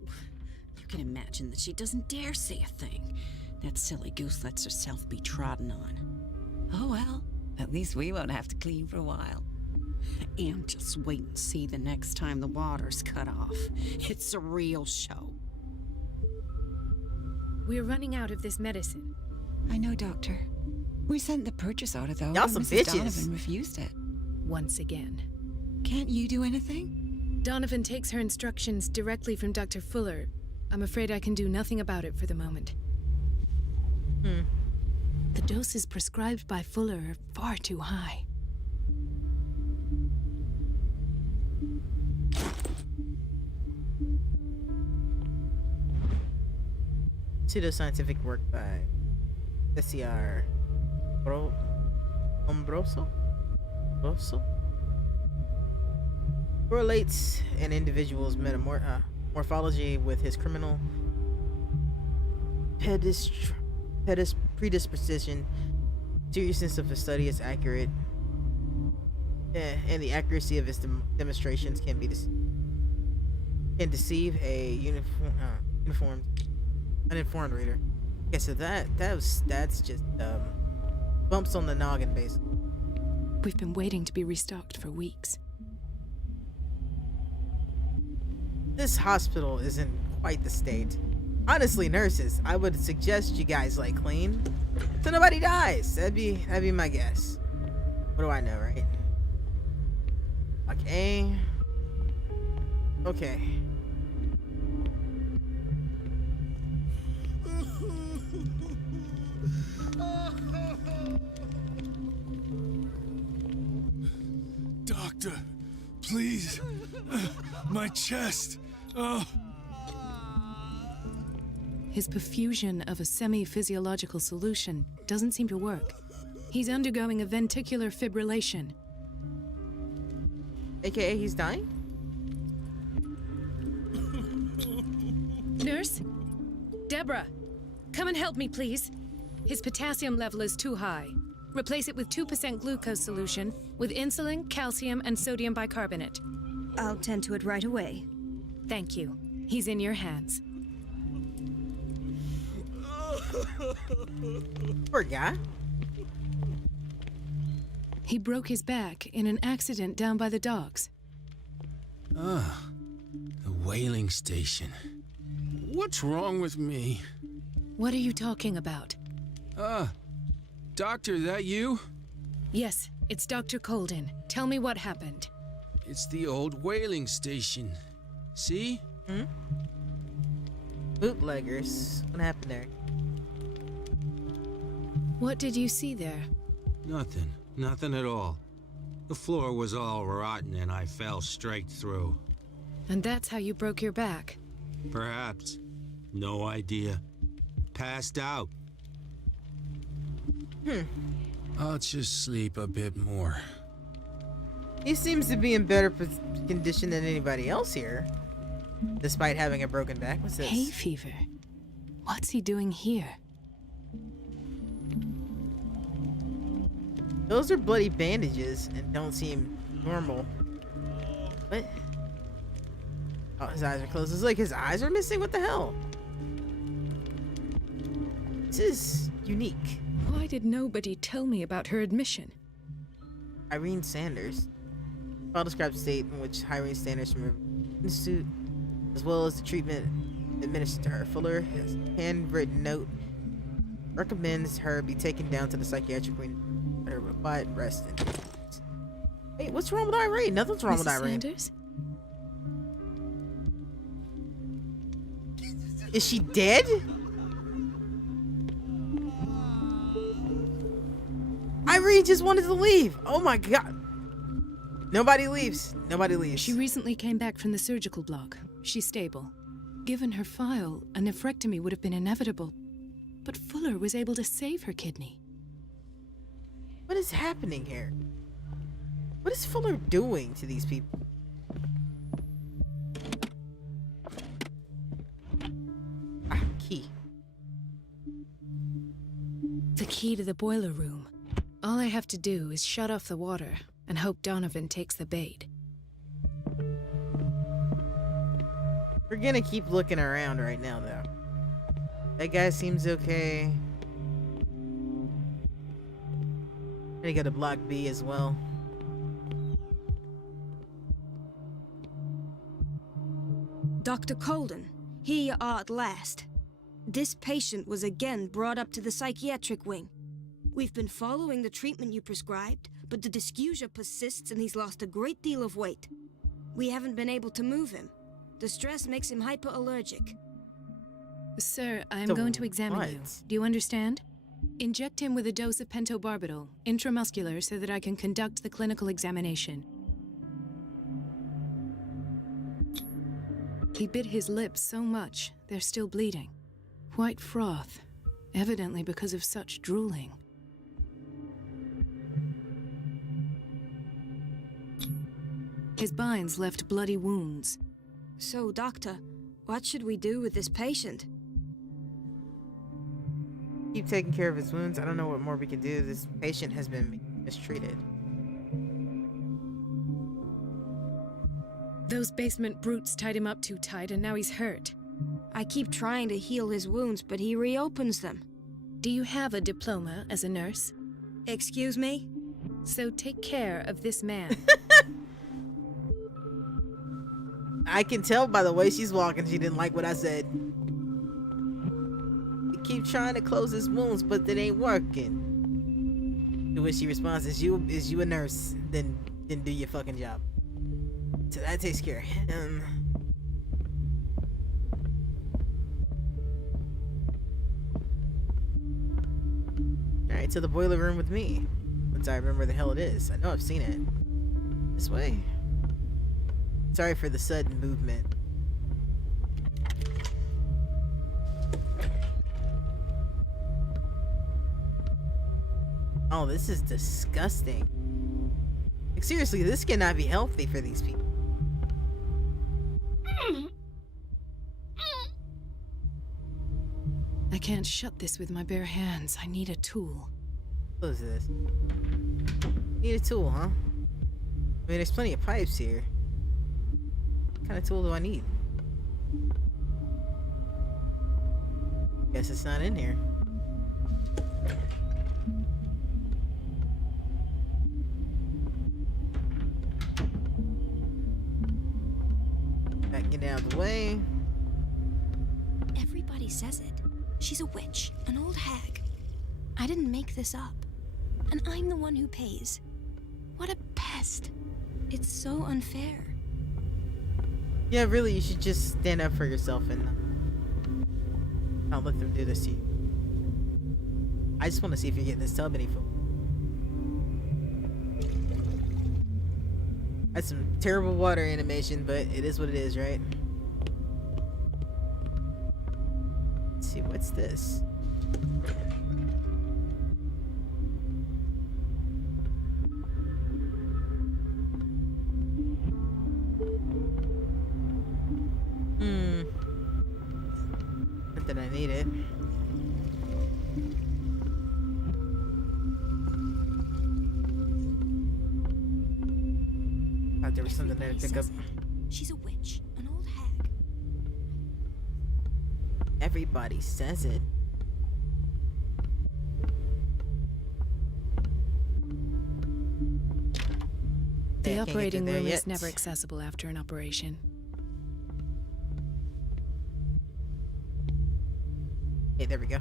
You can imagine that she doesn't dare say a thing. That silly goose lets herself be trodden on. Oh well, at least we won't have to clean for a while. And just wait and see the next time the water's cut off. It's a real show. We're running out of this medicine. I know, Doctor. We sent the purchase order, though. Y'all and some Mrs. bitches. Donovan refused it. Once again. Can't you do anything? Donovan takes her instructions directly from Dr. Fuller. I'm afraid I can do nothing about it for the moment. The doses prescribed by Fuller are far too high. Pseudoscientific work by Cesar Umbroso correlates an individual's morphology with his criminal predisposition. Seriousness of the study is accurate, and the accuracy of his demonstrations can deceive a uninformed reader. Okay, so that's just bumps on the noggin, basically. We've been waiting to be restocked for weeks. This hospital is in quite the state. Honestly, nurses, I would suggest you guys clean so nobody dies. That'd be my guess. What do I know, right? Okay. Okay. Doctor, please. My chest. Oh. His perfusion of a semi-physiological solution doesn't seem to work. He's undergoing a ventricular fibrillation. AKA he's dying? Nurse? Deborah, come and help me, please. His potassium level is too high. Replace it with 2% glucose solution with insulin, calcium, and sodium bicarbonate. I'll tend to it right away. Thank you. He's in your hands. Poor guy. He broke his back in an accident down by the docks. Ah, the whaling station. What's wrong with me? What are you talking about? Doctor, that you? Yes, it's Dr. Colden. Tell me what happened. It's the old whaling station. See? Bootleggers. What happened there? What did you see there? Nothing. Nothing at all. The floor was all rotten and I fell straight through. And that's how you broke your back? Perhaps. No idea. Passed out. I'll just sleep a bit more. He seems to be in better condition than anybody else here, despite having a broken back. What's this? Hay fever. What's he doing here? Those are bloody bandages and don't seem normal. What? Oh, his eyes are closed. It's like his eyes are missing? What the hell? This is unique. Why did nobody tell me about her admission? Irene Sanders. File describes the state in which Irene Sanders from the Institute, as well as the treatment administered to her. Fuller, his handwritten note, recommends her be taken down to the psychiatric wing. Her quiet rest. Hey, what's wrong with Irene? Nothing's wrong with Irene. Sanders? Is she dead? Irene just wanted to leave. Oh my god. Nobody leaves. Nobody leaves. She recently came back from the surgical block. She's stable. Given her file, a nephrectomy would have been inevitable. But Fuller was able to save her kidney. What is happening here? What is Fuller doing to these people? Key. The key to the boiler room. All I have to do is shut off the water and hope Donovan takes the bait. We're gonna keep looking around right now, though. That guy seems okay. Gonna go to Block B as well. Dr. Colden, here you are at last. This patient was again brought up to the psychiatric wing. We've been following the treatment you prescribed, but the dysgeusia persists and he's lost a great deal of weight. We haven't been able to move him. The stress makes him hyperallergic. Sir, I'm going to examine you. Do you understand? Inject him with a dose of pentobarbital, intramuscular, so that I can conduct the clinical examination. He bit his lips so much, they're still bleeding. White froth, evidently because of such drooling. His binds left bloody wounds. So, Doctor, what should we do with this patient? Keep taking care of his wounds. I don't know what more we can do. This patient has been mistreated. Those basement brutes tied him up too tight, and now he's hurt. I keep trying to heal his wounds, but he reopens them. Do you have a diploma as a nurse? Excuse me? So take care of this man. I can tell by the way she's walking she didn't like what I said. We keep trying to close his wounds, but it ain't working. To which she responds, is you a nurse? Then do your fucking job. So that takes care of him. Alright, to the boiler room with me. Once I remember the hell it is. I know I've seen it. This way. Sorry for the sudden movement. Oh, this is disgusting. Like, seriously, this cannot be healthy for these people. I can't shut this with my bare hands. I need a tool. What is this? Need a tool, huh? I mean, there's plenty of pipes here. What kind of tool do I need? Guess it's not in here. Get out of the way. Everybody says it. She's a witch, an old hag. I didn't make this up. And I'm the one who pays. What a pest. It's so unfair. Yeah, really, you should just stand up for yourself and not let them do this to you. I just want to see if you're getting this tub any food. That's some terrible water animation, but it is what it is, right? Let's see, what's this? Not that I need it. Thought there was something there to pick up. She's a witch, an old hag. Everybody says it. The Yeah, I can't get operating through there room yet. is never accessible after an operation. Okay, there we go.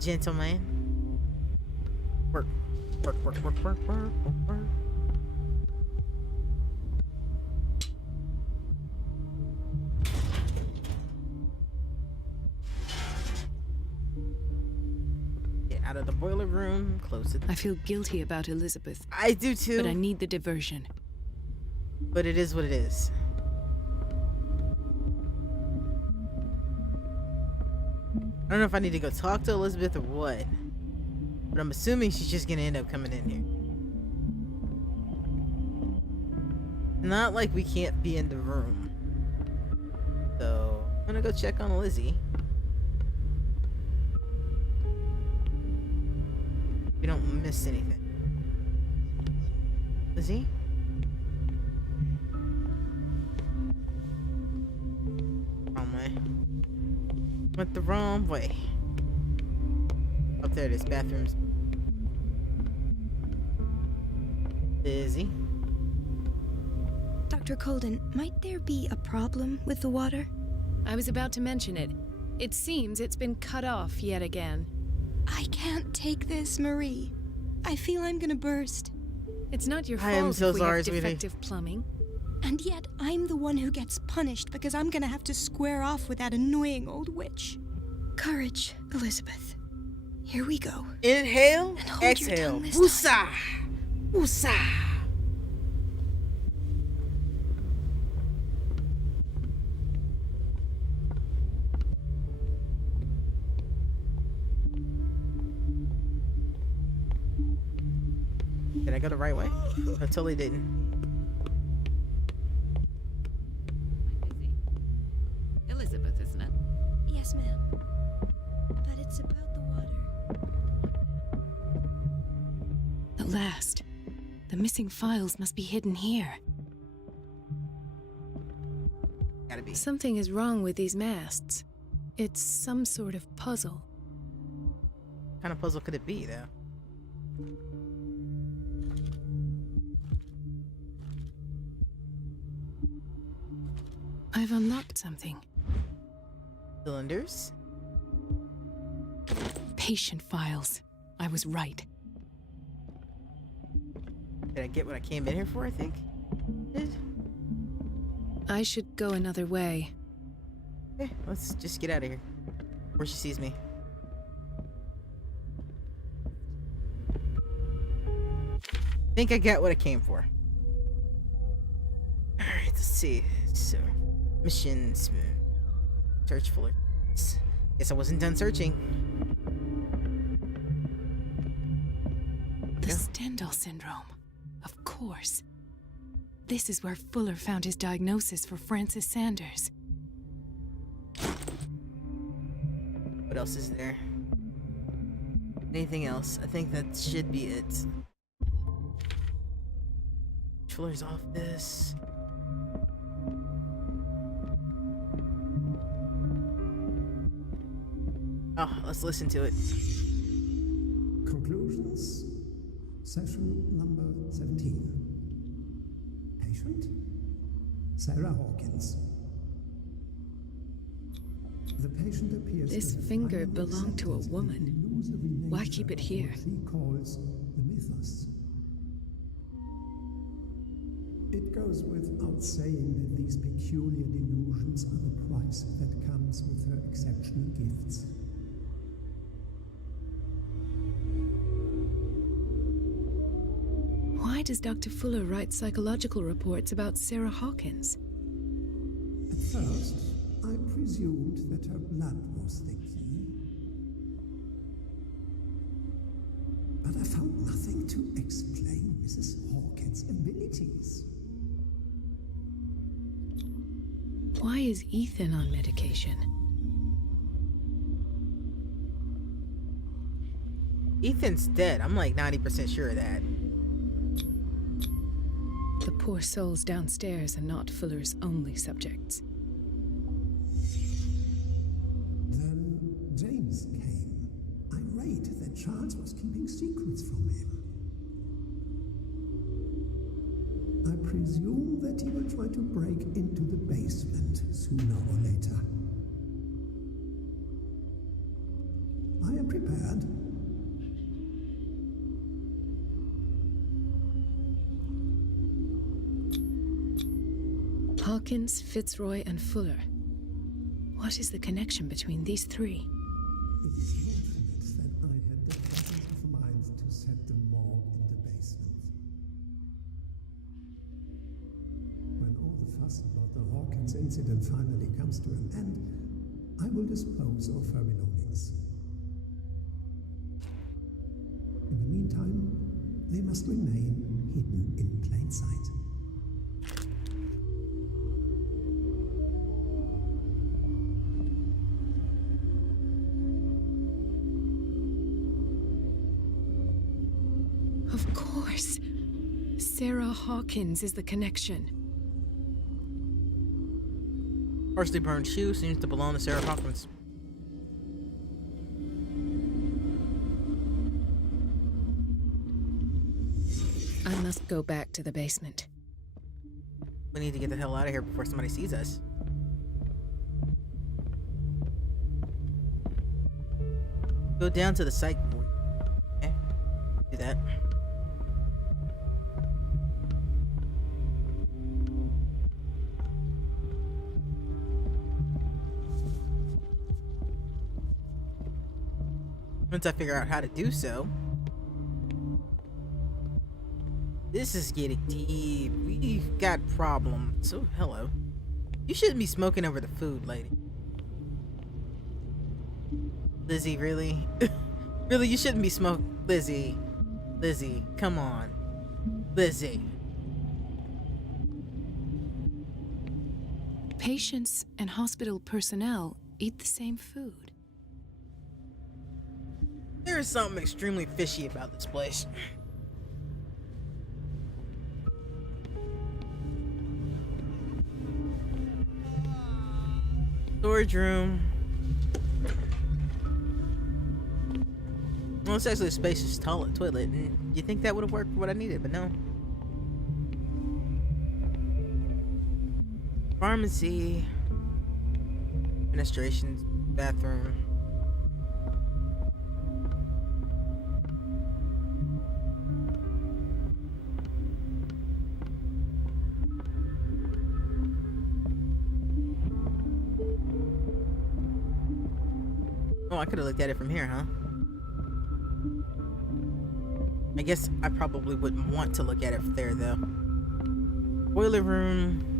Gentlemen. Work. Work, work, work, work, work, work. Get out of the boiler room, close it. I feel guilty about Elizabeth, I do too. but I need the diversion. But it is what it is. I don't know if I need to go talk to Elizabeth or what. But I'm assuming she's just gonna end up coming in here. Not like we can't be in the room. So, I'm gonna go check on Lizzie. We don't miss anything. Lizzie? Wrong way. Went the wrong way. Up there it is, bathrooms. Lizzie? Dr. Colden, might there be a problem with the water? I was about to mention it. It seems it's been cut off yet again. I can't take this, Marie. I feel I'm gonna burst. It's not your I am fault so if we sorry, have sweetie. defective plumbing. And yet, I'm the one who gets punished because I'm gonna have to square off with that annoying old witch. Courage, Elizabeth. Here we go. Inhale, And hold your exhale. tongue this Woosah! Woosah! Did I go the right way? I totally didn't. Elizabeth, isn't it? Yes, ma'am. But it's about the water. At last. The missing files must be hidden here. Gotta be. Something is wrong with these masts. It's some sort of puzzle. What kind of puzzle could it be, though? I've unlocked something. Cylinders? Patient files. I was right. Did I get what I came in here for, I think? Did? I should go another way. Okay, let's just get out of here. Before she sees me. Think I got what I came for. Alright, let's see. So, missions. Search for. Guess I wasn't done searching. The Stendhal syndrome. Of course. This is where Fuller found his diagnosis for Francis Sanders. What else is there? Anything else? I think that should be it. Fuller's office. Oh, let's listen to it. Conclusions. Session number 17. Patient? Sarah Hawkins. The patient appears This to have finger finally belonged to a accepted woman. the illusory Why nature keep it of here? what she calls the mythos. It goes without saying that these peculiar delusions are the price that comes with her exceptional gifts. Why does Dr. Fuller write psychological reports about Sarah Hawkins? At first, I presumed that her blood was the key. But I found nothing to explain Mrs. Hawkins' abilities. Why is Ethan on medication? Ethan's dead. I'm like 90% sure of that. The poor souls downstairs are not Fuller's only subjects. Then James came, irate that Charles was keeping secrets from him. I presume that he will try to break into the basement sooner or later. I am prepared. Hawkins, Fitzroy, and Fuller. What is the connection between these three? It is fortunate that I had the presence of mind to set the morgue in the basement. When all the fuss about the Hawkins incident finally comes to an end, I will dispose of her belongings. In the meantime, they must remain hidden in plain sight. Of course. Sarah Hawkins is the connection. Partially burned shoe seems to belong to Sarah Hawkins. I must go back to the basement. We need to get the hell out of here before somebody sees us. Go down to the site. Okay, do that. Once I figure out how to do so. This is getting deep. We've got problems. So, hello. You shouldn't be smoking over the food, lady. Lizzie, really? Really, you shouldn't be smoking. Lizzie. Lizzie, come on. Lizzie. Patients and hospital personnel eat the same food. There is something extremely fishy about this place. Storage room. Well, it's actually a spacious toilet, and you think that would have worked for what I needed, but no. Pharmacy. Administration. Bathroom. Oh, I could have looked at it from here, huh? I guess I probably wouldn't want to look at it from there, though. Boiler room.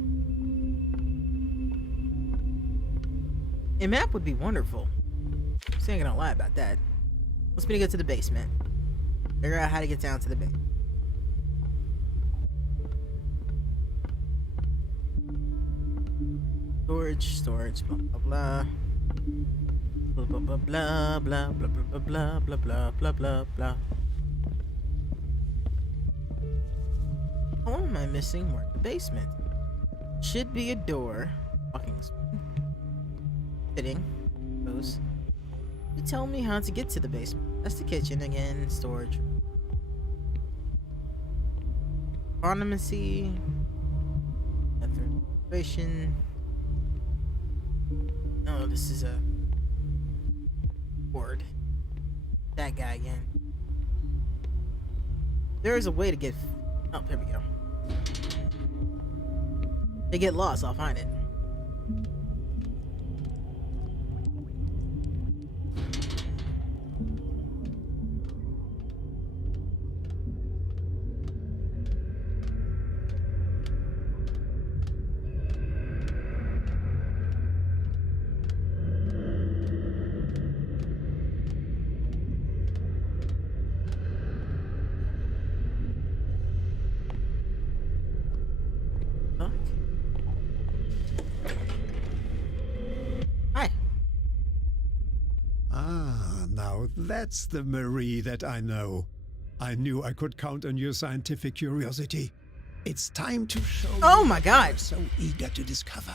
A map would be wonderful. So I ain't gonna lie about that. Let's go to the basement. Figure out how to get down to the basement. Storage, blah blah blah. Blah blah blah blah blah blah blah blah blah blah blah blah blah. How am I missing? We're in the basement. Should be a door. Walking fitting. Those. You tell me how to get to the basement. That's the kitchen again. Storage. Pharmacy. Bathroom. No, this is a board. That guy again. There is a way to get. Oh, there we go. They get lost, I'll find it. That's the Marie that I know. I knew I could count on your scientific curiosity. It's time to show Oh you my what God. you're so eager to discover.